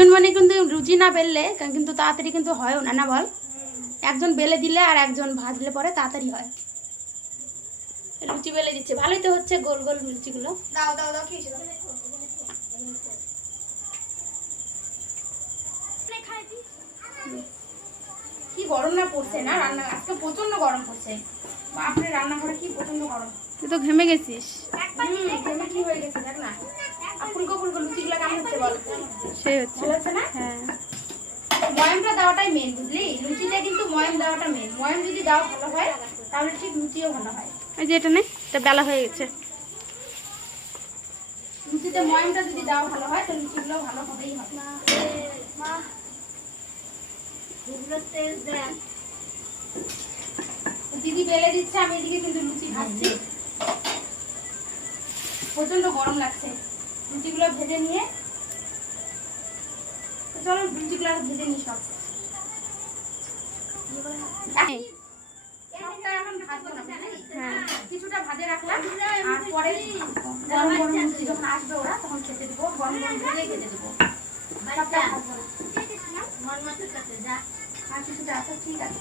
একজন মানে কিন্তু লুচি না বেললে কিন্তু তাড়াতাড়ি কিন্তু হয়ও না, না বল? একজন বেলে দিলে আর একজন ভাজলে পরে তাড়াতাড়ি হয়। লুচি বেলে দিচ্ছে, ভালোই তো হচ্ছে গোল গোল লুচিগুলো। দাও দাও দাও, খেয়েছো? কি গরম না পড়ছে না রান্না, আজকে প্রচন্ড গরম পড়ছে। বাপরে রান্নাঘরে কি প্রচন্ড গরম। তুই তো ঘেমে গেছিস। ঘেমে কি হয়ে গেছে দেখ না। আর ফুলকো ফুলকো লুচিগুলো কেমন হচ্ছে বল? সেই হচ্ছে, ভালো হচ্ছে না? হ্যাঁ, ময়ামটা দেওয়াটাই মেন, বুঝলি? লুচিতে কিন্তু ময়াম দেওয়াটা মেন। ময়াম যদি দেওয়া ভালো হয় তাহলে ঠিক লুচিও ভালো হয়। এই যে এটা নেই, এটা বেলা হয়ে গেছে। লুচিতে ময়ামটা যদি দেওয়া ভালো হয় তাহলে লুচিগুলো ভালো হবেই হবে। দিদি বেলে দিচ্ছে, আমি এদিকে কিন্তু লুচি ভাজছি। প্রচন্ড গরম লাগছে। লুচিগুলো ভেজে নিয়ে চলো লুচিগুলো ভেজে নিই সব। কিছুটা ভাজে রাখলাম আর পরে গরম গরম লুচি যখন আসবে ওরা তখন খেতে দেবো, গরম গরম ভেজে খেতে দেবো। সবটা ভাজবো না। আর কিছুটা আছে, ঠিক আছে।